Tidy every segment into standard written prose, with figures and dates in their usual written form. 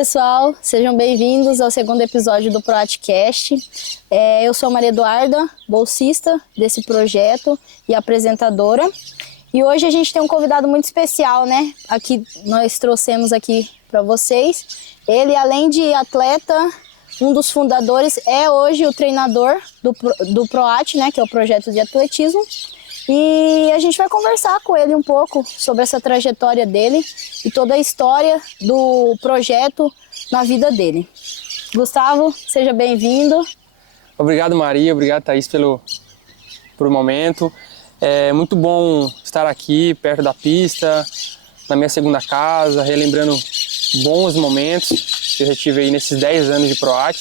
Pessoal, sejam bem-vindos ao segundo episódio do ProAtCast. Eu sou a Maria Eduarda, bolsista desse projeto e apresentadora. E hoje a gente tem um convidado muito especial, né? Aqui nós trouxemos aqui para vocês. Ele, além de atleta, um dos fundadores, é hoje o treinador do ProAt, né? Que é o projeto de atletismo. E a gente vai conversar com ele um pouco sobre essa trajetória dele e toda a história do projeto na vida dele. Gustavo, seja bem-vindo. Obrigado, Maria. Obrigado, Thaís, por momento. É muito bom estar aqui, perto da pista, na minha segunda casa, relembrando bons momentos que eu já tive aí nesses 10 anos de ProAt.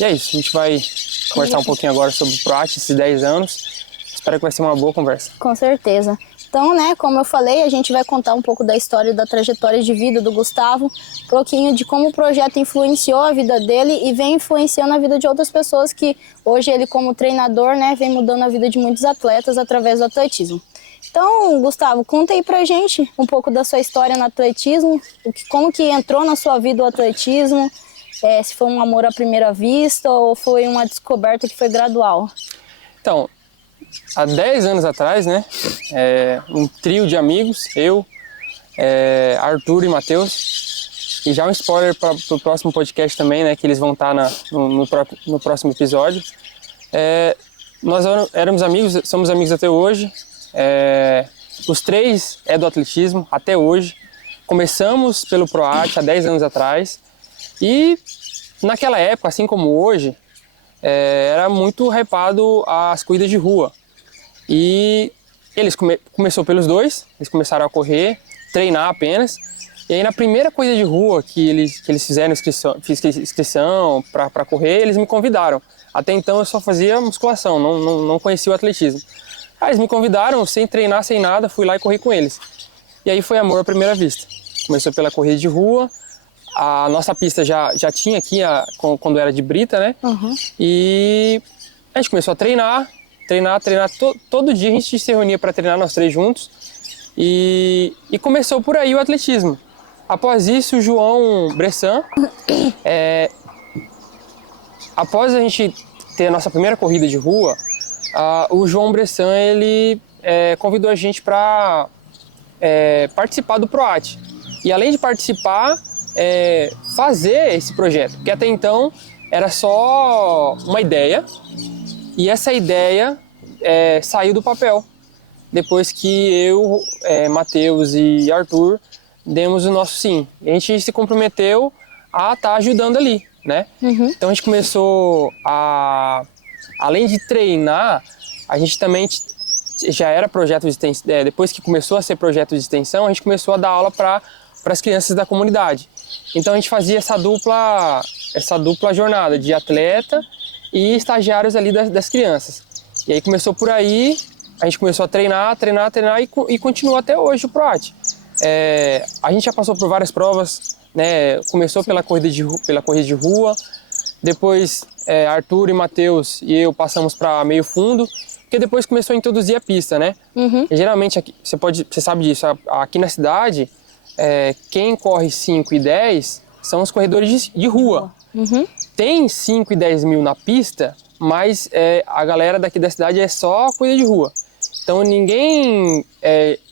E é isso, a gente vai conversar um pouquinho agora sobre o ProAt, esses 10 anos. Espero que vai ser uma boa conversa. Com certeza. Então, né, como eu falei, a gente vai contar um pouco da história, da trajetória de vida do Gustavo, um pouquinho de como o projeto influenciou a vida dele e vem influenciando a vida de outras pessoas que hoje ele, como treinador, né, vem mudando a vida de muitos atletas através do atletismo. Então, Gustavo, conta aí pra gente um pouco da sua história no atletismo, como que entrou na sua vida o atletismo, se foi um amor à primeira vista ou foi uma descoberta que foi gradual. Então, há 10 anos atrás, né, um trio de amigos, eu, Arthur e Matheus, e já um spoiler para o próximo podcast também, né, que eles vão estar no próximo episódio. Nós éramos amigos, somos amigos até hoje, os três do atletismo até hoje. Começamos pelo ProAt há 10 anos atrás e naquela época, assim como hoje, era muito hypado as corridas de rua. E eles começou pelos dois, eles começaram a correr, treinar apenas. E aí na primeira corrida de rua que eles fizeram inscrição para correr, eles me convidaram. Até então eu só fazia musculação, não conhecia o atletismo. Aí eles me convidaram, sem treinar, sem nada, fui lá e corri com eles. E aí foi amor à primeira vista. Começou pela corrida de rua. A nossa pista já tinha aqui, quando era de brita, né? Uhum. E a gente começou a treinar. Todo dia a gente se reunia para treinar nós três juntos. E começou por aí o atletismo. Após isso, o João Bressan, após a gente ter a nossa primeira corrida de rua, o João Bressan, ele convidou a gente para participar do ProAt. E além de participar, fazer esse projeto, porque até então era só uma ideia e essa ideia saiu do papel depois que eu, Matheus e Arthur demos o nosso sim. A gente se comprometeu a estar ajudando ali, né? Uhum. Então a gente começou além de treinar, a gente também já era projeto de extensão, depois que começou a ser projeto de extensão, a gente começou a dar aula para as crianças da comunidade. Então a gente fazia essa dupla jornada de atleta e estagiários ali das crianças. E aí começou por aí, a gente começou a treinar e continuou até hoje o ProAt. A gente já passou por várias provas, né? Começou pela corrida de rua, depois Arthur e Matheus e eu passamos para meio fundo, porque depois começou a introduzir a pista, né? Uhum. E, geralmente, aqui, você sabe disso, aqui na cidade, quem corre 5 e 10 são os corredores de rua. Uhum. Tem 5 e 10 mil na pista, mas a galera daqui da cidade é só corrida de rua. Então ninguém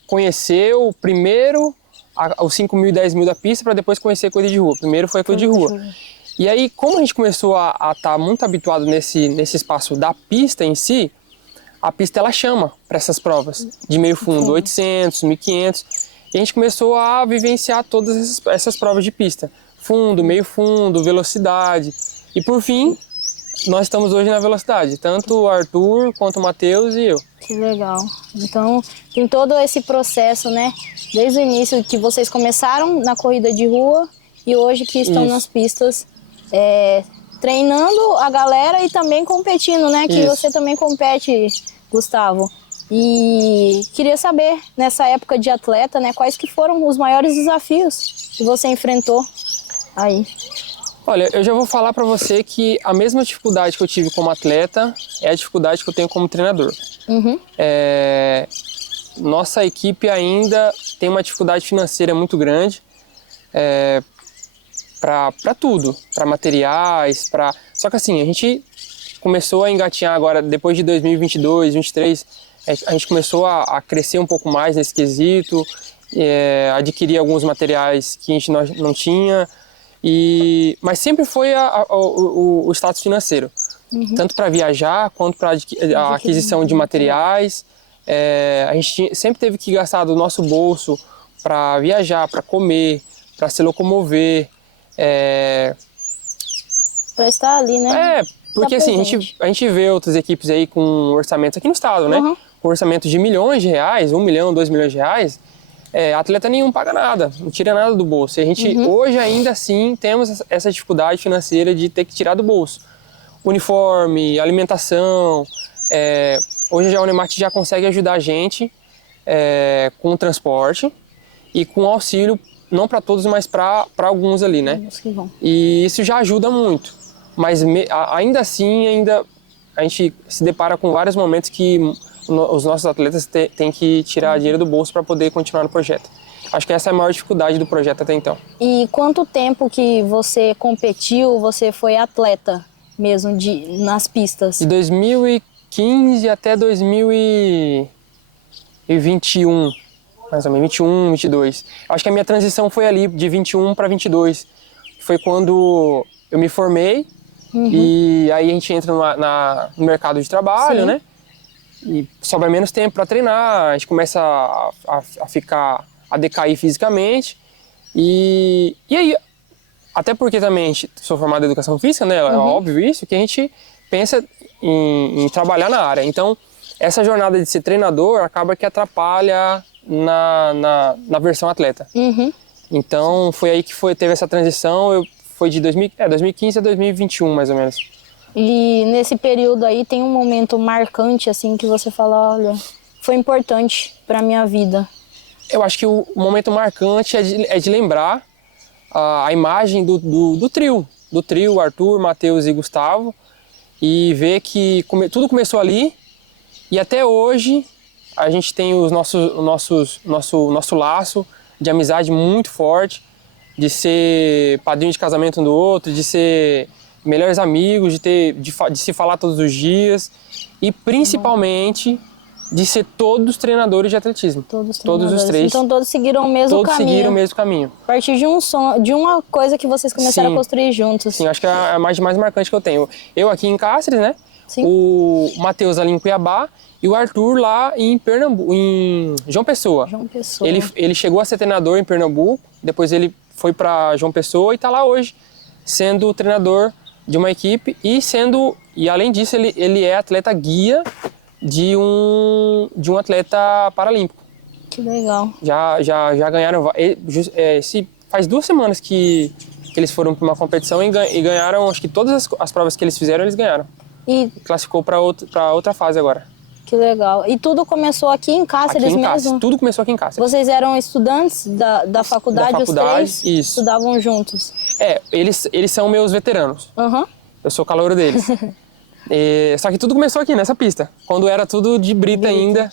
conheceu primeiro os 5 mil e 10 mil da pista para depois conhecer a corrida de rua. Primeiro foi a corrida de rua. E aí, como a gente começou a estar muito habituado nesse espaço da pista em si, a pista ela chama para essas provas de meio fundo, 800, 1500. E a gente começou a vivenciar todas essas provas de pista. Fundo, meio fundo, velocidade. E por fim, nós estamos hoje na velocidade. Tanto o Arthur, quanto o Matheus e eu. Que legal. Então, tem todo esse processo, né? Desde o início que vocês começaram na corrida de rua e hoje que estão nas pistas treinando a galera e também competindo, né? Que você também compete, Gustavo. E queria saber, nessa época de atleta, né, quais que foram os maiores desafios que você enfrentou aí? Olha, eu já vou falar para você que a mesma dificuldade que eu tive como atleta é a dificuldade que eu tenho como treinador. Uhum. Nossa equipe ainda tem uma dificuldade financeira muito grande. para tudo, para materiais, para... Só que assim, a gente começou a engatinhar agora, depois de 2022, 2023, a gente começou a crescer um pouco mais nesse quesito, adquirir alguns materiais que a gente não tinha, mas sempre foi o status financeiro, tanto para viajar quanto para a aquisição de materiais. A gente sempre teve que gastar do nosso bolso para viajar, para comer, para se locomover. Para estar ali, né? Porque assim, a gente vê outras equipes aí com orçamentos aqui no estado, né? Com orçamento de milhões de reais, 1 milhão, 2 milhões de reais, atleta nenhum paga nada, não tira nada do bolso. E a gente, hoje ainda assim, temos essa dificuldade financeira de ter que tirar do bolso. Uniforme, alimentação, hoje já a Unemate já consegue ajudar a gente com o transporte e com auxílio, não para todos, mas para alguns ali, né? E isso já ajuda muito. Mas ainda assim, a gente se depara com vários momentos que os nossos atletas têm que tirar dinheiro do bolso para poder continuar no projeto. Acho que essa é a maior dificuldade do projeto até então. E quanto tempo que você competiu, você foi atleta mesmo nas pistas? De 2015 até 2021, mais ou menos, 21, 22. Acho que a minha transição foi ali, de 21 para 22. Foi quando eu me formei. E aí a gente entra no mercado de trabalho, né? E sobra menos tempo para treinar, a gente começa a decair fisicamente. E aí, até porque também sou formado em educação física, né? É óbvio isso, que a gente pensa em trabalhar na área. Então, essa jornada de ser treinador acaba que atrapalha na versão atleta. Então, foi aí que teve essa transição. Foi de 2015 a 2021, mais ou menos. E nesse período aí tem um momento marcante, assim, que você fala, olha, foi importante para minha vida. Eu acho que o momento marcante é de lembrar a imagem do trio. Do trio, Arthur, Matheus e Gustavo. E ver que tudo começou ali. E até hoje a gente tem o nosso laço de amizade muito forte. De ser padrinho de casamento um do outro, de ser melhores amigos, de se falar todos os dias e principalmente de ser todos treinadores de atletismo. Todos os três. Então todos seguiram o mesmo caminho. Todos seguiram o mesmo caminho. A partir de uma coisa que vocês começaram a construir juntos. Sim, acho que é a mais marcante que eu tenho. Eu aqui em Cáceres, né? Sim. O Matheus ali em Cuiabá e o Arthur lá em Pernambuco, em João Pessoa. Ele chegou a ser treinador em Pernambuco, depois ele foi para João Pessoa e está lá hoje, sendo treinador de uma equipe e além disso ele é atleta guia de um atleta paralímpico. Que legal. Já ganharam, faz 2 semanas que eles foram para uma competição e ganharam, acho que todas as provas que eles fizeram, eles ganharam. E classificou para outra fase agora. Que legal. E tudo começou aqui em Cáceres mesmo? Cáceres. Tudo começou aqui em Cáceres. Vocês eram estudantes da faculdade, os três? Isso. Estudavam juntos? Eles são meus veteranos. Eu sou calouro deles. Só que tudo começou aqui, nessa pista. Quando era tudo de brita ainda.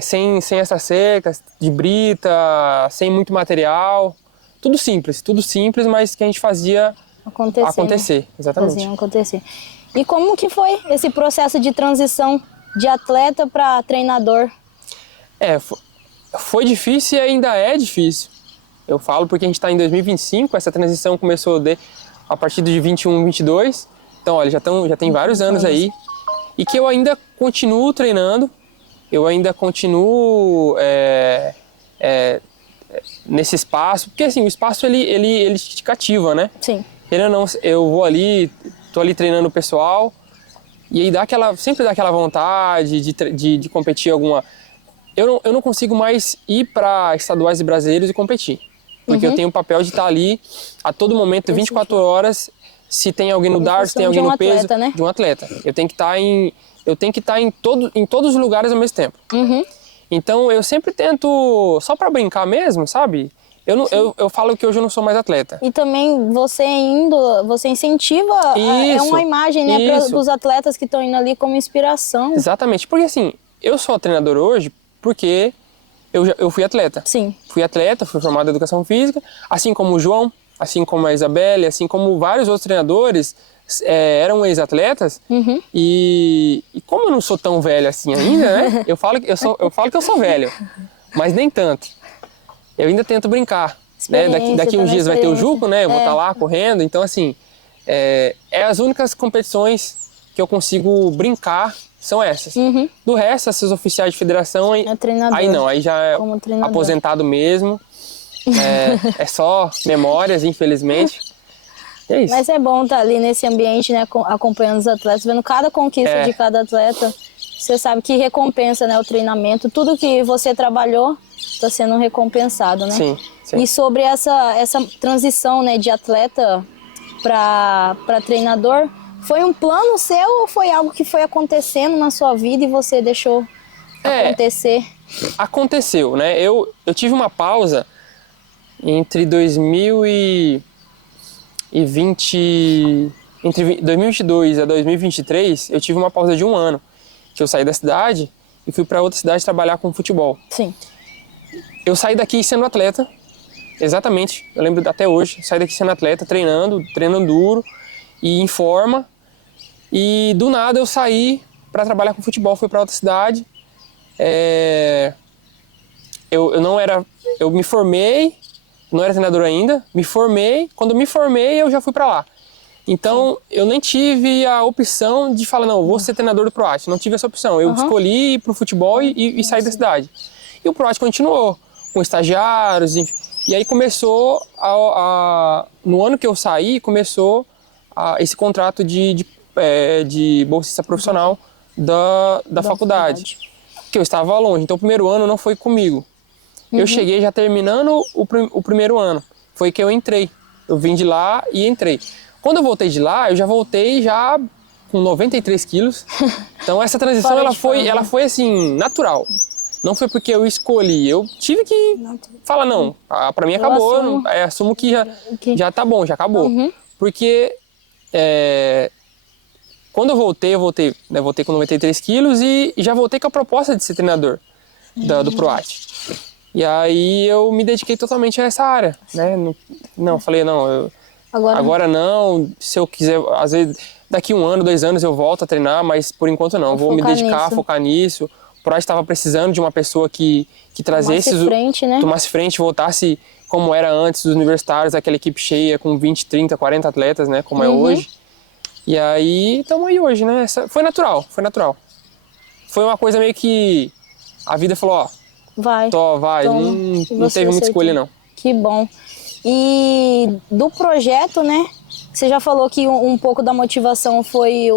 Sem essas cercas, de brita, sem muito material. Tudo simples, mas que a gente fazia acontecer. Né? Exatamente. Faziam acontecer. E como que foi esse processo de transição de atleta para treinador? Foi difícil e ainda é difícil. Eu falo porque a gente está em 2025, essa transição começou a partir de 21, 22. Então, olha, já tem vários anos aí. E que eu ainda continuo treinando, eu ainda continuo nesse espaço. Porque assim, o espaço ele te cativa, né? Sim. Eu vou ali, tô ali treinando o pessoal. E aí sempre dá aquela vontade de competir alguma... Eu não consigo mais ir para estaduais e brasileiros e competir. Porque eu tenho o papel de estar ali a todo momento, 24 horas, se tem alguém no dart, se tem alguém no peso, né? De um atleta. Eu tenho que estar em todos os lugares ao mesmo tempo. Então eu sempre tento, só para brincar mesmo, sabe? Eu falo que hoje eu não sou mais atleta. E também você incentiva, é uma imagem, né, para os atletas que estão indo ali como inspiração. Exatamente, porque assim, eu sou treinador hoje porque eu fui atleta. Sim. Fui atleta, fui formado em educação física, assim como o João, assim como a Isabelle, assim como vários outros treinadores, eram ex-atletas. E como eu não sou tão velho assim ainda, né? Eu falo que eu sou velho, mas nem tanto. Eu ainda tento brincar, né? Daqui uns dias vai ter o Juco, né? Eu vou estar lá correndo, então assim, as únicas competições que eu consigo brincar são essas. Do resto, essas oficiais de federação, aí não, aí já é aposentado mesmo. É só memórias, infelizmente. É isso. Mas é bom estar ali nesse ambiente, né, acompanhando os atletas, vendo cada conquista de cada atleta. Você sabe que recompensa, né, o treinamento. Tudo que você trabalhou está sendo recompensado, né? Sim. E sobre essa transição, né, de atleta para treinador, foi um plano seu ou foi algo que foi acontecendo na sua vida e você deixou acontecer? Aconteceu, né? Eu tive uma pausa entre 2022 a 2023, eu tive uma pausa de 1 ano, que eu saí da cidade e fui para outra cidade trabalhar com futebol. Sim. Eu saí daqui sendo atleta, exatamente, eu lembro até hoje, saí daqui sendo atleta, treinando duro e em forma, e do nada eu saí para trabalhar com futebol, fui para outra cidade, eu me formei, não era treinador ainda, me formei, quando me formei eu já fui para lá. Então eu nem tive a opção de falar, não, vou ser treinador do PROAT, não tive essa opção, eu escolhi ir pro futebol e sair da cidade. E o PROAT continuou, com estagiários, e aí começou, no ano que eu saí, começou esse contrato de bolsista profissional da faculdade, que eu estava longe, então o primeiro ano não foi comigo. Eu cheguei já terminando o primeiro ano. Foi que eu entrei. Eu vim de lá e entrei. Quando eu voltei de lá, eu já voltei já com 93 quilos. Então essa transição ela foi assim, natural. Não foi porque eu escolhi. Eu tive que falar, não, pra mim acabou. Assumo que já tá bom, já acabou. Porque quando eu voltei com 93 quilos e já voltei com a proposta de ser treinador do PROAT. E aí eu me dediquei totalmente a essa área, né? Falei, não, agora não, se eu quiser, às vezes daqui 1 ano, 2 anos eu volto a treinar, mas por enquanto não, vou me dedicar, focar nisso. O PROAT estava precisando de uma pessoa que trazesse, tomasse frente, voltasse como era antes dos universitários, aquela equipe cheia com 20, 30, 40 atletas, né? Como é hoje. E aí, estamos aí hoje, né? Foi natural. Foi uma coisa meio que a vida falou, ó, vai. Não teve muita escolha, não. Que bom. E do projeto, né? Você já falou que um pouco da motivação foi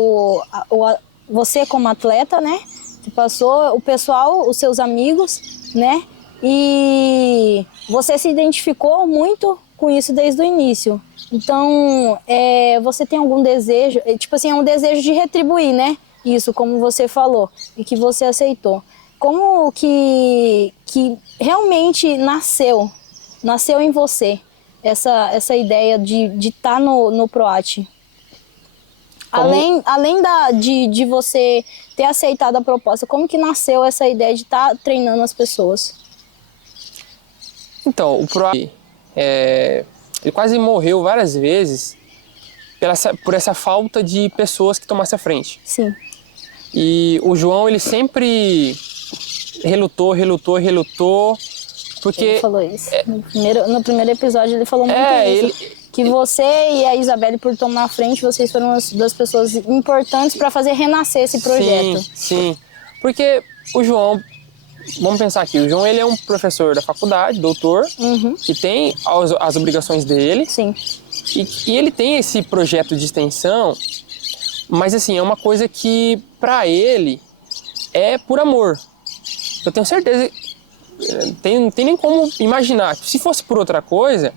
você como atleta, né? Que passou, o pessoal, os seus amigos, né? E você se identificou muito com isso desde o início. Então, você tem algum desejo, tipo assim, é um desejo de retribuir, né? Isso, como você falou, e que você aceitou. Como que realmente nasceu em você essa ideia de estar no PROAT? Além de você ter aceitado a proposta, como que nasceu essa ideia de estar treinando as pessoas? Então, o PROAT, ele quase morreu várias vezes por essa falta de pessoas que tomassem a frente. Sim. E o João, ele sempre relutou, porque... Ele falou isso. No primeiro episódio ele falou muito isso. Que você e a Isabelle, por tomar a frente, vocês foram as 2 pessoas importantes para fazer renascer esse projeto. Sim. Porque o João, vamos pensar aqui, o João ele é um professor da faculdade, doutor, que tem as obrigações dele. Sim. E ele tem esse projeto de extensão, mas assim, é uma coisa que para ele é por amor. Eu tenho certeza, não tem nem como imaginar. Se fosse por outra coisa,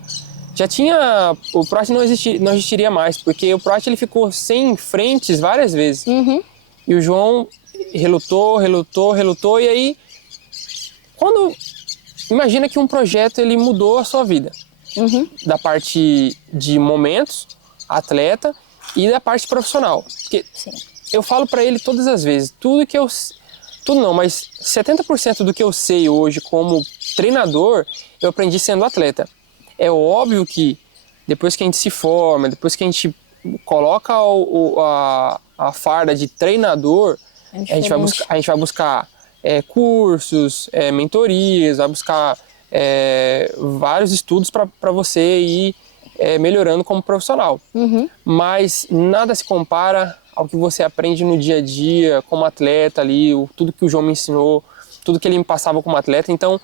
o PROAT não existiria mais, porque o PROAT ele ficou sem frentes várias vezes. E o João relutou, e aí, imagina que um projeto ele mudou a sua vida. Da parte de momentos, atleta, e da parte profissional. Porque eu falo para ele todas as vezes, mas 70% do que eu sei hoje como treinador, eu aprendi sendo atleta. É óbvio que depois que a gente se forma, depois que a gente coloca a farda de treinador, a gente vai buscar cursos, mentorias, vai buscar vários estudos para você ir melhorando como profissional. Mas nada se compara ao que você aprende no dia a dia como atleta ali, tudo que o João me ensinou, tudo que ele me passava como atleta. Então,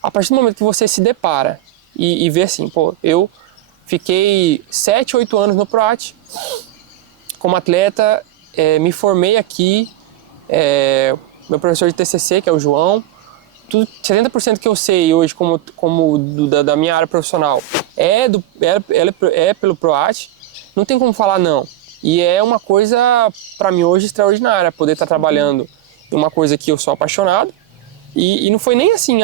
a partir do momento que você se depara e vê assim, pô, eu fiquei 7, 8 anos no PROAT como atleta, me formei aqui, meu professor de TCC, que é o João, 70% que eu sei hoje da minha área profissional é pelo PROAT, não tem como falar não. E é uma coisa, para mim hoje, extraordinária, poder estar trabalhando em uma coisa que eu sou apaixonado. E não foi nem assim,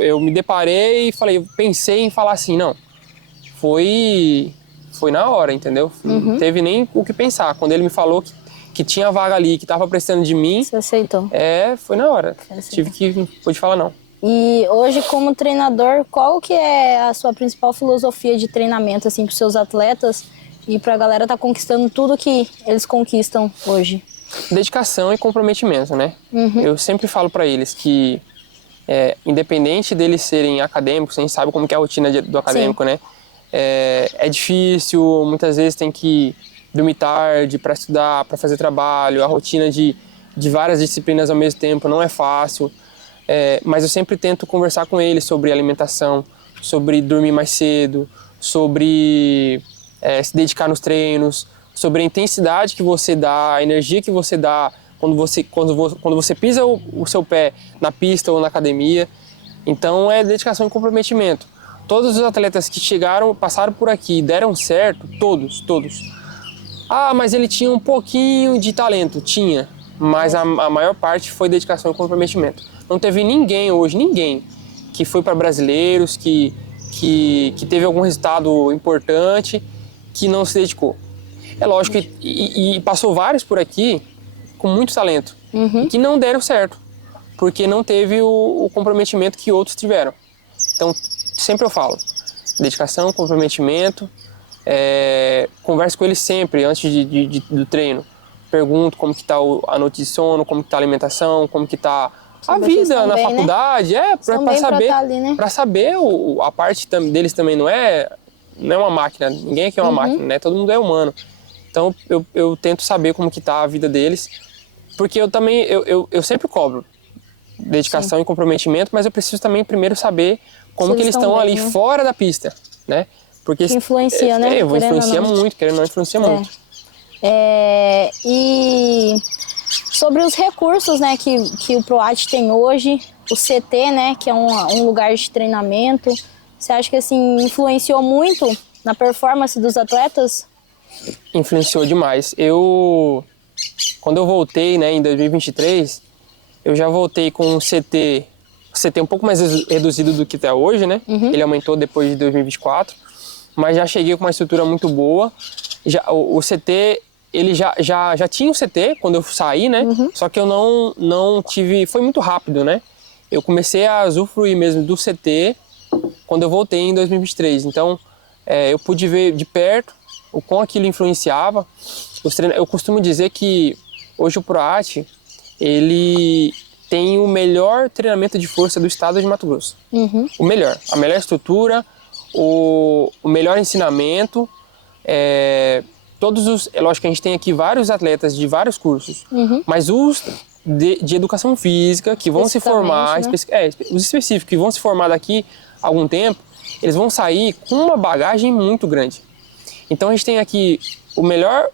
eu me deparei e pensei em falar assim, não. Foi na hora, entendeu? Não teve nem o que pensar. Quando ele me falou que tinha vaga ali, que estava precisando de mim... Você aceitou? Foi na hora. Não pude falar não. E hoje, como treinador, qual que é a sua principal filosofia de treinamento assim, para os seus atletas e para a galera estar conquistando tudo que eles conquistam hoje? Dedicação e comprometimento, né? Eu sempre falo para eles que, independente deles serem acadêmicos, a gente sabe como que é a rotina do acadêmico, né? É difícil, muitas vezes tem que dormir tarde para estudar, para fazer trabalho, a rotina de várias disciplinas ao mesmo tempo não é fácil, mas eu sempre tento conversar com eles sobre alimentação, sobre dormir mais cedo, sobre se dedicar nos treinos, sobre a intensidade que você dá, a energia que você dá quando você pisa o seu pé na pista ou na academia. Então é dedicação e comprometimento. Todos os atletas que passaram por aqui e deram certo, todos. Mas ele tinha um pouquinho de talento, tinha, mas a maior parte foi dedicação e comprometimento. Não teve ninguém que foi para brasileiros, que teve algum resultado importante, que não se dedicou. É lógico e passou vários por aqui com muito talento, que não deram certo, porque não teve o comprometimento que outros tiveram. Então, sempre eu falo, dedicação, comprometimento, converso com eles sempre antes do treino. Pergunto como que está a noite de sono, como que está a alimentação, como que está a vida na faculdade, para saber a parte deles também não é uma máquina, ninguém aqui é uma máquina, né? Todo mundo é humano. Então eu tento saber como que está a vida deles, porque eu sempre cobro dedicação e comprometimento, mas eu preciso também primeiro saber como que eles estão ali fora da pista, né? Porque que influencia, né? Influencia muito, querendo ou não, influencia muito. E sobre os recursos, né, que o PROAT tem hoje, o CT, né, que é um lugar de treinamento, você acha que assim influenciou muito na performance dos atletas? Influenciou demais. Quando eu voltei, né, em 2023, eu já voltei com um CT um pouco mais reduzido do que está hoje, né? Ele aumentou depois de 2024, mas já cheguei com uma estrutura muito boa. O CT, ele já tinha o CT quando eu saí, né? Só que eu não tive, foi muito rápido, né? Eu comecei a usufruir mesmo do CT quando eu voltei em 2023. Então, eu pude ver de perto o quão aquilo influenciava. Eu costumo dizer que hoje o PROAT, ele tem o melhor treinamento de força do estado de Mato Grosso. O melhor. A melhor estrutura, o melhor ensinamento. É lógico que a gente tem aqui vários atletas de vários cursos, mas os de educação física que vão se formar, né? Os específicos que vão se formar daqui a algum tempo, eles vão sair com uma bagagem muito grande. Então a gente tem aqui o melhor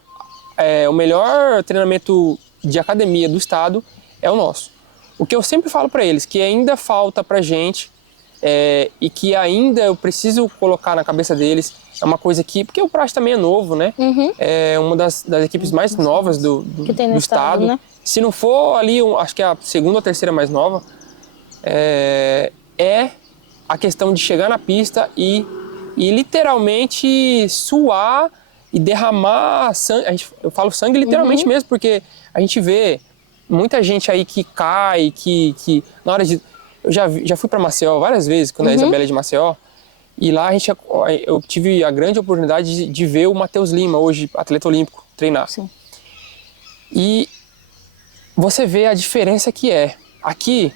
treinamento de academia do estado é o nosso. O que eu sempre falo para eles, que ainda falta pra gente e que ainda eu preciso colocar na cabeça deles, é uma coisa que, porque o PROAT também é novo, né? É uma das equipes mais novas do estado. Né? Se não for ali, acho que é a segunda ou terceira mais nova, é a questão de chegar na pista e literalmente suar e derramar sangue. Eu falo sangue literalmente mesmo, porque a gente vê muita gente aí que cai, que na hora de... Eu já fui para Maceió várias vezes, quando a Isabela é de Maceió, E lá eu tive a grande oportunidade de ver o Matheus Lima, hoje atleta olímpico, treinar. Sim. E você vê a diferença que é. Aqui,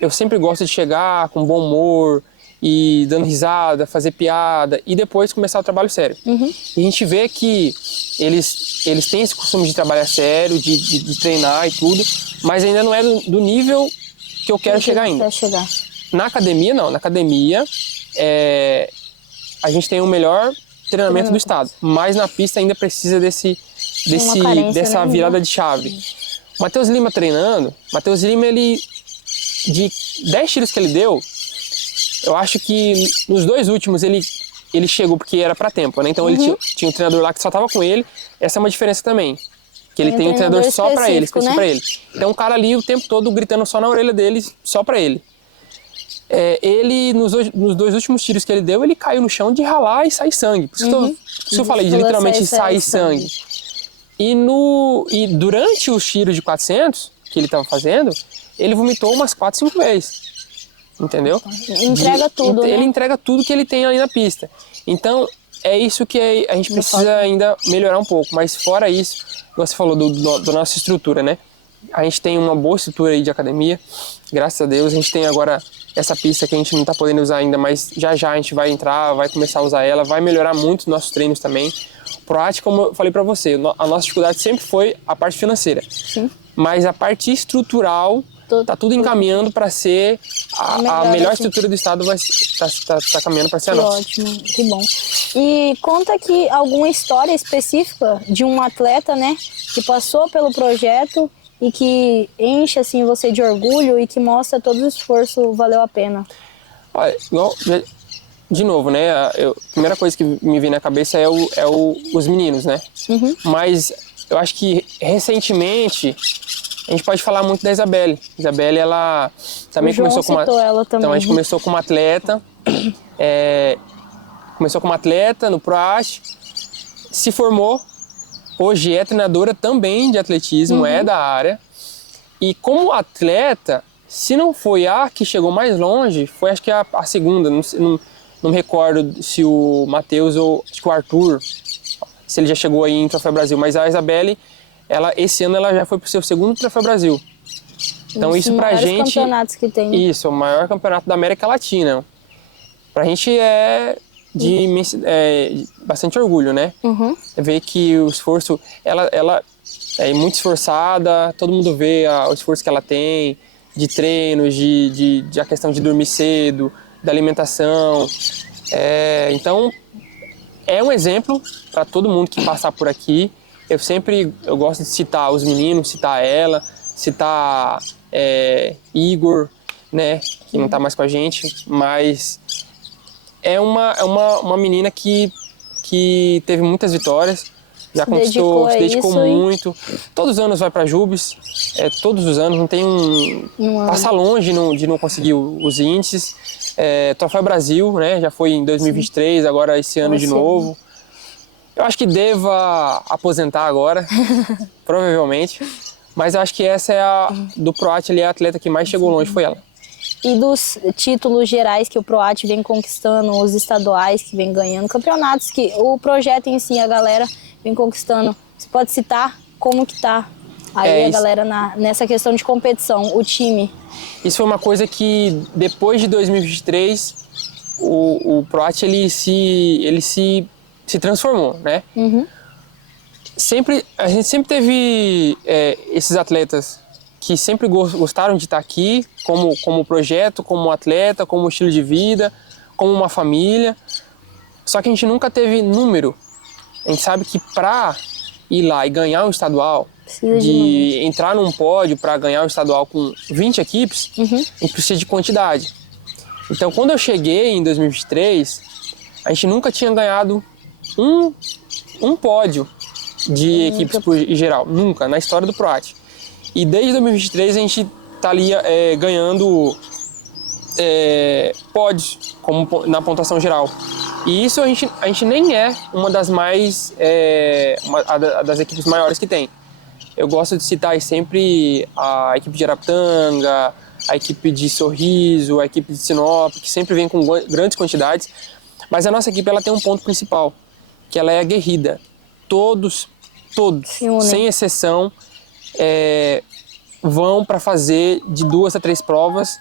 eu sempre gosto de chegar com bom humor e dando risada, fazer piada e depois começar o trabalho sério. Uhum. E a gente vê que eles têm esse costume de trabalhar sério, de treinar e tudo, mas ainda não é do nível que eu quero chegar ainda. Na academia, não. Na academia, a gente tem o melhor treinamento do estado, mas na pista ainda precisa dessa virada de chave. Matheus Lima treinando, Matheus Lima, de 10 tiros que ele deu, eu acho que nos 2 últimos ele chegou porque era pra tempo, né? Então ele tinha um treinador lá que só tava com ele. Essa é uma diferença também, que ele tem um treinador só pra ele, específico, né? Pra ele. Então um cara ali o tempo todo gritando só na orelha dele, só pra ele. Ele, nos 2 últimos tiros que ele deu, ele caiu no chão de ralar e sair sangue. Por isso que eu falei de literalmente sair sangue. E durante os tiros de 400 que ele estava fazendo, ele vomitou umas 4, 5 vezes. Entendeu? Entrega tudo, né? Ele entrega tudo que ele tem ali na pista. Então, é isso que a gente precisa ainda melhorar um pouco. Mas fora isso, você falou da nossa estrutura, né? A gente tem uma boa estrutura aí de academia, graças a Deus. A gente tem agora essa pista que a gente não está podendo usar ainda, mas já a gente vai entrar, vai começar a usar ela, vai melhorar muito os nossos treinos também. ProAt, como eu falei para você, a nossa dificuldade sempre foi a parte financeira. Sim. Mas a parte estrutural tá tudo encaminhando para ser a melhor estrutura do estado, tá caminhando para ser a nossa. Ótimo, que bom. E conta aqui alguma história específica de um atleta, né, que passou pelo projeto e que enche assim você de orgulho e que mostra todo o esforço valeu a pena. Olha, de novo, né? A primeira coisa que me vem na cabeça é os meninos, né? Uhum. Mas eu acho que recentemente a gente pode falar muito da Isabelle. Isabelle, ela também começou com ela também. Então a gente começou como atleta, começou como atleta no ProAt, se formou, hoje é treinadora também de atletismo, é da área. E como atleta, se não foi a que chegou mais longe, foi acho que a segunda, não me recordo se o Matheus ou acho que o Arthur, se ele já chegou aí em Troféu Brasil, mas a Isabelle, esse ano ela já foi pro seu segundo Troféu Brasil. Então isso pra gente... campeonatos que tem. Isso, o maior campeonato da América Latina. Pra gente é de bastante orgulho, né? Ver que o esforço, ela é muito esforçada, todo mundo vê o esforço que ela tem, de treinos, a questão de dormir cedo, da alimentação. Então, é um exemplo para todo mundo que passar por aqui. Eu gosto de citar os meninos, citar ela, citar Igor, né, que não está mais com a gente, mas é uma menina que teve muitas vitórias, já conquistou, se dedicou muito. Todos os anos vai para Jubes, todos os anos, não tem passa longe de não conseguir os índices. Troféu Brasil, né, já foi em 2023, agora esse ano de novo. Eu acho que deva aposentar agora, provavelmente. Mas eu acho que essa do ProAt, a atleta que mais chegou longe foi ela. E dos títulos gerais que o ProAt vem conquistando, os estaduais que vem ganhando, campeonatos que o projeto em si, a galera vem conquistando. Você pode citar como que tá aí a galera nessa questão de competição, o time? Isso foi uma coisa que depois de 2023, o ProAt ele se transformou, né? A gente sempre teve esses atletas que sempre gostaram de estar aqui, como projeto, como atleta, como estilo de vida, como uma família. Só que a gente nunca teve número. A gente sabe que para ir lá e ganhar um estadual, de entrar num pódio para ganhar um estadual com 20 equipes, a gente precisa de quantidade. Então, quando eu cheguei em 2023, a gente nunca tinha ganhado um pódio de equipes em geral, nunca, na história do ProAt. E desde 2023 a gente está ali ganhando pódios na pontuação geral. E isso a gente nem é uma das das equipes maiores que tem. Eu gosto de citar sempre a equipe de Araputanga, a equipe de Sorriso, a equipe de Sinop, que sempre vem com grandes quantidades. Mas a nossa equipe ela tem um ponto principal, que ela é aguerrida. Todos, sem exceção, vão para fazer de 2 a 3 provas.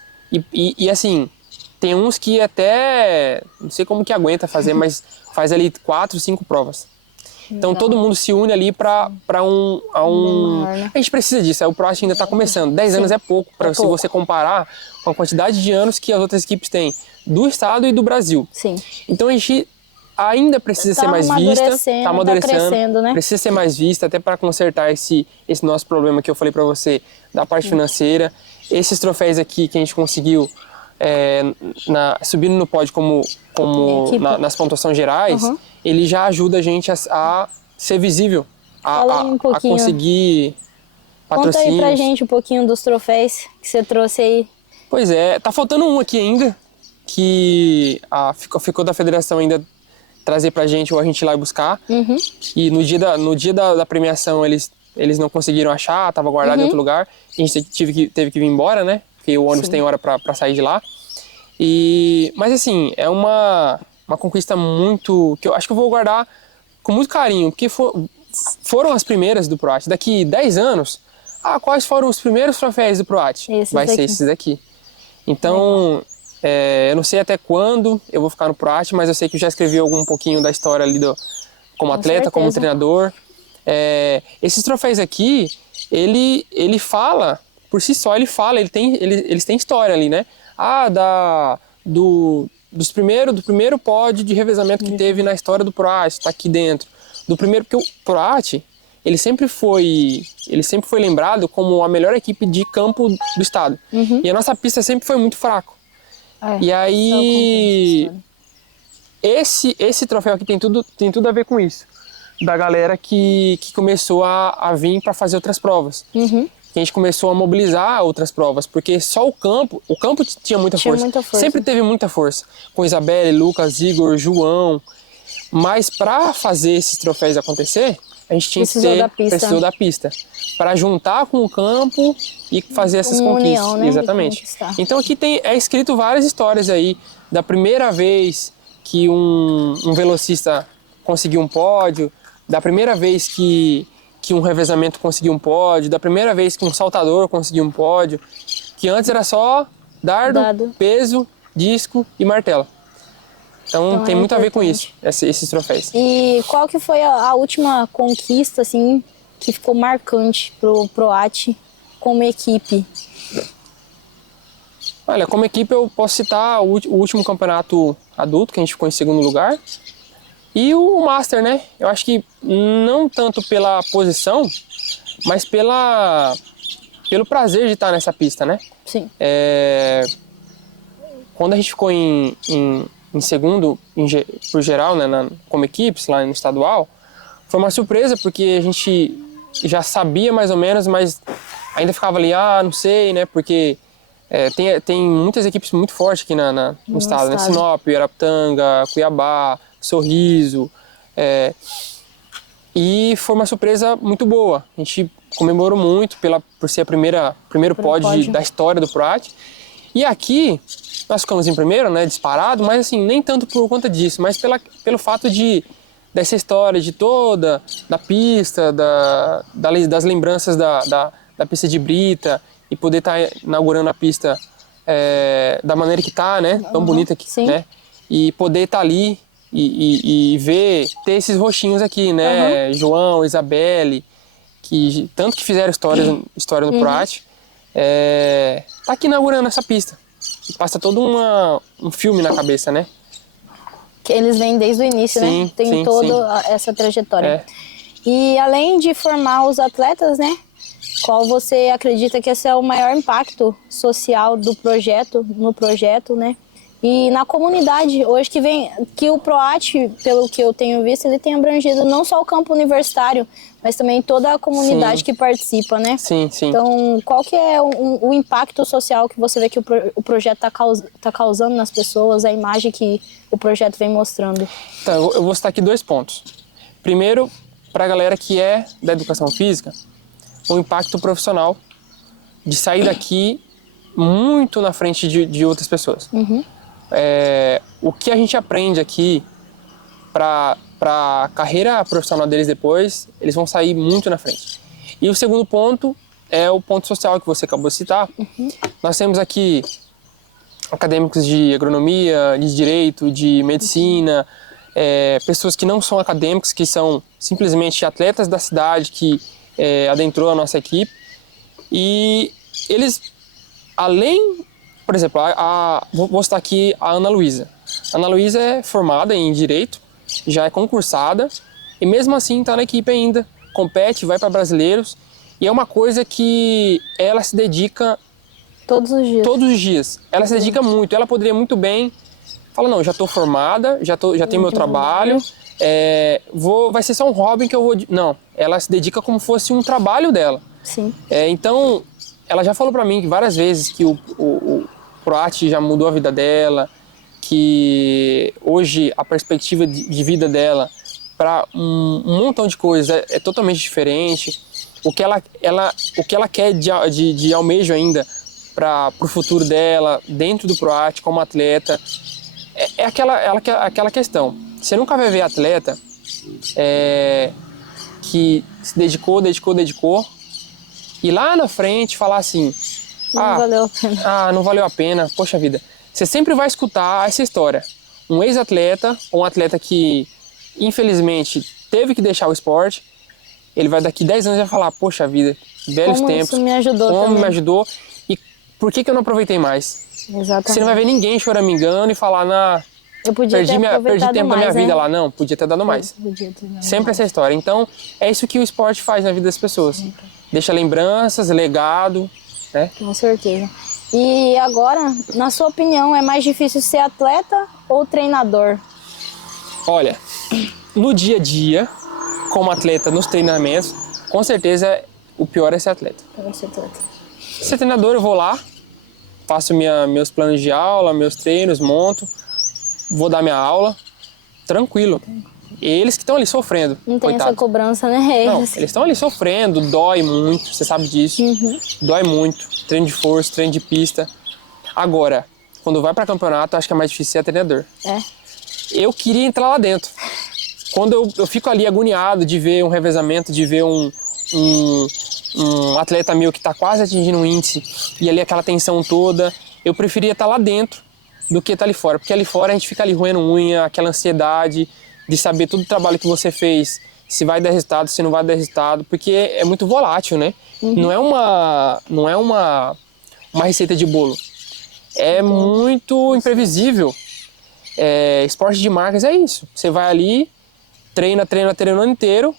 E assim, tem uns que até, não sei como que aguenta fazer, mas faz ali 4, 5 provas. Então todo mundo se une ali para maior, né? A gente precisa disso, o ProAt ainda está começando. 10 anos é pouco, se você comparar com a quantidade de anos que as outras equipes têm do estado e do Brasil. Sim. Então a gente ainda precisa ser mais vista, está amadurecendo, crescendo, né? precisa ser mais vista até para consertar esse nosso problema que eu falei para você, da parte financeira. Esses troféus aqui que a gente conseguiu subindo no pódio como nas pontuações gerais, ele já ajuda a gente a ser visível, a conseguir patrocínio. Conta aí pra gente um pouquinho dos troféus que você trouxe aí. Pois é, tá faltando um aqui ainda, que ficou da federação ainda trazer pra gente ou a gente ir lá e buscar. E no dia da premiação eles não conseguiram achar, tava guardado em outro lugar. A gente teve que vir embora, né? Porque o ônibus tem hora pra sair de lá. Mas assim, é uma conquista muito... que eu acho que eu vou guardar com muito carinho, porque foram as primeiras do ProAt. Daqui 10 anos, quais foram os primeiros troféus do ProAt? Vai ser esses daqui. Então, eu não sei até quando eu vou ficar no ProAt, mas eu sei que eu já escrevi um pouquinho da história ali como atleta, como treinador. Esses troféus aqui, ele fala, por si só eles têm história ali, né? Do primeiro pódio de revezamento que teve na história do ProAt, tá aqui dentro. Porque o ProAt, ele sempre foi lembrado como a melhor equipe de campo do estado. E a nossa pista sempre foi muito fraca. E aí, esse troféu aqui tem tudo a ver com isso. Da galera que começou a vir para fazer outras provas. Que a gente começou a mobilizar outras provas, porque só o campo tinha muita força. Sempre teve muita força. Com Isabelle, Lucas, Igor, João. Mas para fazer esses troféus acontecer, a gente precisou da pista. Para juntar com o campo e fazer essas conquistas. União, né? Exatamente. Então aqui é escrito várias histórias aí, da primeira vez que um velocista conseguiu um pódio, da primeira vez que um revezamento conseguiu um pódio, da primeira vez que um saltador conseguiu um pódio, que antes era só dardo, peso, disco e martelo. Então tem muito a ver com isso, esses troféus. E qual que foi a última conquista, assim, que ficou marcante pro ProAt como equipe? Olha, como equipe eu posso citar o último campeonato adulto, que a gente ficou em segundo lugar, e o Master, né? Eu acho que não tanto pela posição, mas pelo prazer de estar nessa pista, né? Sim. Quando a gente ficou em segundo, por geral, né, como equipes, lá no estadual, foi uma surpresa, porque a gente já sabia mais ou menos, mas ainda ficava ali, não sei, né? Porque tem muitas equipes muito fortes aqui no estado, né? Sinop, Araputanga, Cuiabá, Sorriso. E foi uma surpresa muito boa. A gente comemorou muito por ser primeiro pódio da história do ProAt. E aqui nós ficamos em primeiro, né, disparado, mas assim, nem tanto por conta disso, mas pelo fato dessa história da pista, das lembranças da pista de brita, e poder estar inaugurando a pista da maneira que está, né, tão bonita aqui, né, e poder estar ali e ter esses roxinhos aqui, né, João, Isabelle, tanto que fizeram história no ProAt, tá aqui inaugurando essa pista. E passa todo um filme na cabeça, né? Que eles vêm desde o início, né? Tem toda essa trajetória. E além de formar os atletas, né? Qual você acredita que esse é o maior impacto social no projeto, né? E na comunidade, hoje que o ProAt, pelo que eu tenho visto, ele tem abrangido não só o campo universitário, mas também toda a comunidade que participa, né? Sim. Então, qual que é o impacto social que você vê que o projeto tá causando nas pessoas, a imagem que o projeto vem mostrando? Então, eu vou citar aqui 2 pontos. Primeiro, para a galera que é da educação física, o impacto profissional de sair daqui muito na frente de outras pessoas. O que a gente aprende aqui para a carreira profissional deles depois, eles vão sair muito na frente. E o segundo ponto é o ponto social que você acabou de citar. Nós temos aqui acadêmicos de agronomia, de direito, de medicina, pessoas que não são acadêmicos, que são simplesmente atletas da cidade que adentrou a nossa equipe. E eles, além, por exemplo, vou citar aqui a Ana Luísa. A Ana Luísa é formada em direito, já é concursada e mesmo assim está na equipe ainda, compete, vai para brasileiros e é uma coisa que ela se dedica todos os dias. Todos os dias. Ela se dedica muito. Ela poderia muito bem falar, não, já estou formada, já tenho meu trabalho, vai ser só um hobby que eu vou... Não, ela se dedica como fosse um trabalho dela. Sim. Então, ela já falou para mim várias vezes que o ProAt já mudou a vida dela, que hoje a perspectiva de vida dela para um montão de coisas é totalmente diferente. O que ela quer de almejo ainda para o futuro dela, dentro do ProAt, como atleta, é aquela questão. Você nunca vai ver atleta que se dedicou, e lá na frente falar assim, não valeu a pena. Não valeu a pena, poxa vida. Você sempre vai escutar essa história. Um ex-atleta, ou um atleta que, infelizmente, teve que deixar o esporte, ele vai daqui 10 anos e vai falar, poxa vida, velhos tempos. Isso me ajudou como também. me ajudou e por que eu não aproveitei mais? Exatamente. Você não vai ver ninguém choramingando e falar, eu podia perdi tempo da minha vida lá. Não, podia ter dado mais. Podia ter dado sempre mais. essa história. Então, é isso que o esporte faz na vida das pessoas. Sempre. Deixa lembranças, legado, né? Com certeza. E agora, na sua opinião, é mais difícil ser atleta ou treinador? Olha, no dia a dia, como atleta, nos treinamentos, com certeza o pior é ser atleta. Ser treinador, eu vou lá, faço meus planos de aula, meus treinos, monto, vou dar minha aula, tranquilo. Eles que estão ali sofrendo. Não tem coitado. essa cobrança, né? Não, eles estão ali sofrendo, dói muito, você sabe disso. Dói muito, treino de força, treino de pista. Agora, quando vai para campeonato, acho que é mais difícil ser treinador. Eu queria entrar lá dentro. Quando eu fico ali agoniado de ver um revezamento, de ver um atleta meu que está quase atingindo um índice e ali aquela tensão toda, eu preferia estar lá dentro do que estar ali fora. Porque ali fora a gente fica ali roendo unha, aquela ansiedade de saber todo o trabalho que você fez, se vai dar resultado, se não vai dar resultado, porque é muito volátil, né? Não é uma receita de bolo. É muito imprevisível. Esporte de marcas é isso. Você vai ali, treina o ano inteiro,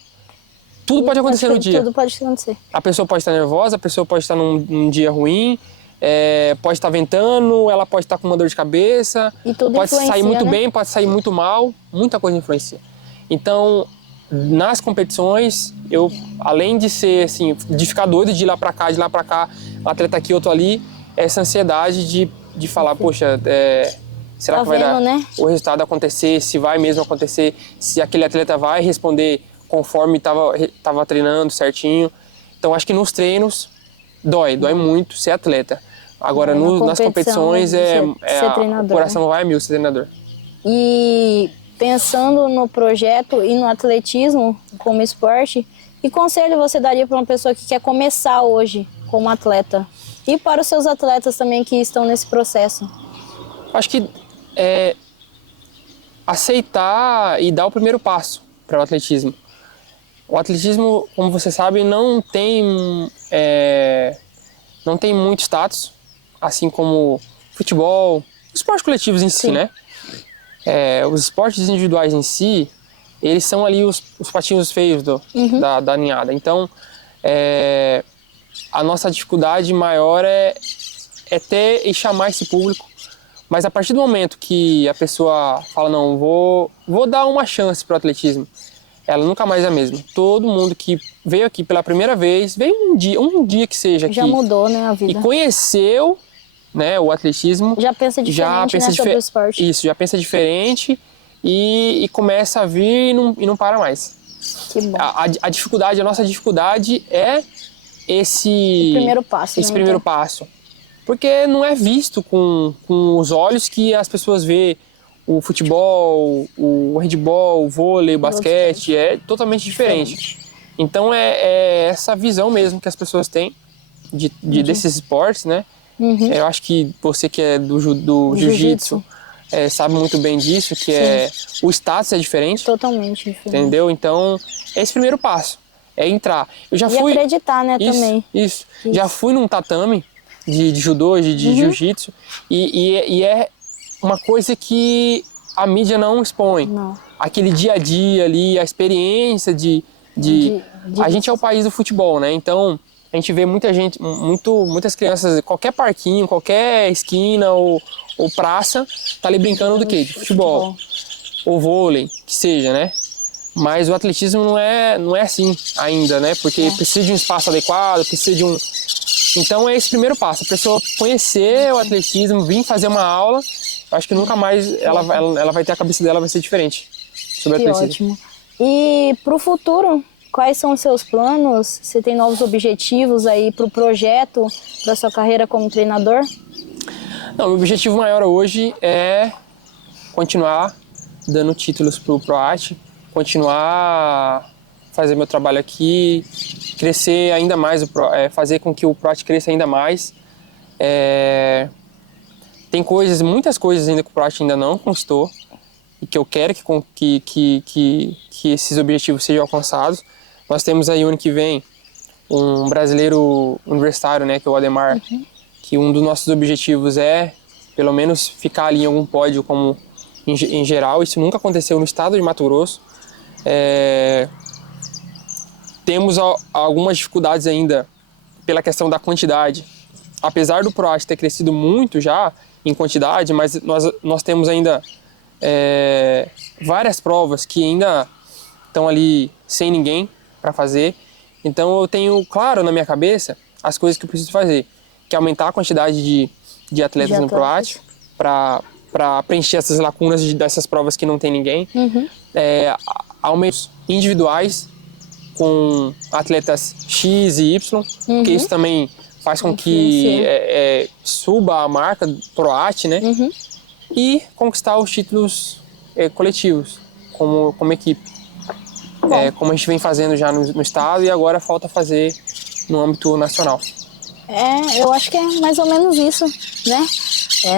tudo pode acontecer no dia. Tudo pode acontecer. A pessoa pode estar nervosa, a pessoa pode estar num dia ruim, pode estar ventando, ela pode estar com uma dor de cabeça, e tudo pode sair muito né? bem, pode sair muito mal, muita coisa influencia. Então, nas competições, eu, além de ser assim, de ficar doido de ir lá pra cá, um atleta aqui, outro ali, essa ansiedade de falar, poxa, será que vai dar o resultado acontecer, se vai mesmo acontecer, se aquele atleta vai responder conforme estava treinando certinho. Então, acho que nos treinos dói muito ser atleta. Agora, nas competições, o coração vai a mil ser treinador. E pensando no projeto e no atletismo como esporte, que conselho você daria para uma pessoa que quer começar hoje como atleta? E para os seus atletas também que estão nesse processo? Acho que aceitar e dar o primeiro passo para o atletismo. O atletismo, como você sabe, não tem muito status, assim como futebol, esportes coletivos em si, né? Os esportes individuais em si, eles são ali os patinhos feios da ninhada. Então, a nossa dificuldade maior é ter e chamar esse público. Mas a partir do momento que a pessoa fala, não, vou dar uma chance para o atletismo, ela nunca mais é a mesma. Todo mundo que veio aqui pela primeira vez, veio um dia que seja aqui. Já mudou, né, a vida. E conheceu, né, o atletismo. Já pensa diferente, sobre o esporte. Isso, já pensa diferente e começa a vir e não para mais. Que bom. A nossa dificuldade é esse primeiro passo. Esse primeiro passo. Porque não é visto com os olhos que as pessoas vê o futebol, o handebol, o vôlei, o basquete, é totalmente diferente. Então é essa visão mesmo que as pessoas têm desses esportes, né? Eu acho que você que é do jiu-jitsu sabe muito bem disso, que o status é diferente. Totalmente diferente. Entendeu? Então, é esse primeiro passo, é entrar. Eu já fui acreditar, né, também. Isso. Já fui num tatame de judô, de jiu-jitsu, e é uma coisa que a mídia não expõe. Não. Aquele dia a dia ali, a experiência a gente é o país do futebol, né? Então, a gente vê muita gente, muitas crianças, qualquer parquinho, qualquer esquina ou praça, tá ali brincando do quê? De futebol. Ou vôlei, que seja, né? Mas o atletismo não é assim ainda, né? Porque precisa de um espaço adequado, precisa de um... Então é esse primeiro passo, a pessoa conhecer o atletismo, vir fazer uma aula, eu acho que nunca mais ela vai ter a cabeça dela, vai ser diferente sobre o atletismo. Ótimo. E para o futuro, quais são os seus planos? Você tem novos objetivos aí para o projeto, para sua carreira como treinador? Não, meu objetivo maior hoje é continuar dando títulos para o PROAT, continuar fazer meu trabalho aqui, crescer ainda mais, fazer com que o PROAT cresça ainda mais. Tem muitas coisas ainda que o PROAT ainda não conquistou e que eu quero que esses objetivos sejam alcançados. Nós temos aí ano que vem um brasileiro universitário, né, que é o Ademar, que um dos nossos objetivos é pelo menos ficar ali em algum pódio como em geral. Isso nunca aconteceu no estado de Mato Grosso. Temos algumas dificuldades ainda pela questão da quantidade. Apesar do PROAT ter crescido muito já em quantidade, mas nós temos ainda várias provas que ainda estão ali sem ninguém para fazer. Então eu tenho claro na minha cabeça as coisas que eu preciso fazer, que é aumentar a quantidade de atletas no PROAT para preencher essas lacunas dessas provas que não tem ninguém. Aumentos individuais com atletas X e Y, que isso também faz com que suba a marca do PROAT, né? E conquistar os títulos coletivos como equipe. Como a gente vem fazendo já no estado e agora falta fazer no âmbito nacional. Eu acho que é mais ou menos isso, né?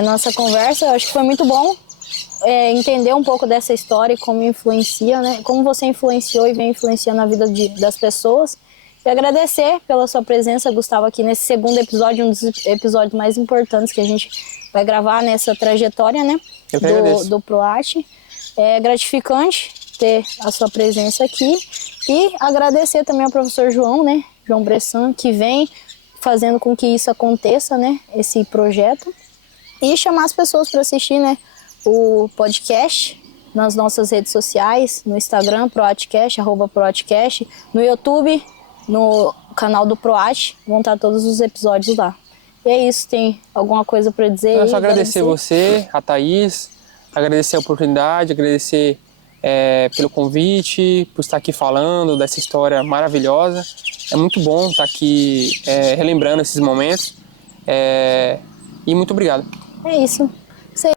Nossa conversa, eu acho que foi muito bom entender um pouco dessa história e como influencia, né? Como você influenciou e vem influenciando a vida das pessoas. E agradecer pela sua presença, Gustavo, aqui nesse segundo episódio, um dos episódios mais importantes que a gente vai gravar nessa trajetória, né? Do PROAT. É gratificante ter a sua presença aqui e agradecer também ao professor João, né? João Bressan, que vem fazendo com que isso aconteça, né? Esse projeto. E chamar as pessoas para assistir, né? O podcast nas nossas redes sociais, no Instagram, PROATcast, @PROATcast, no YouTube, no canal do PROAT, vão estar todos os episódios lá. E é isso, tem alguma coisa para dizer? Eu só agradecer você, a Thaís, agradecer a oportunidade, agradecer pelo convite, por estar aqui falando dessa história maravilhosa. É muito bom estar aqui relembrando esses momentos e muito obrigado. É isso. Sei.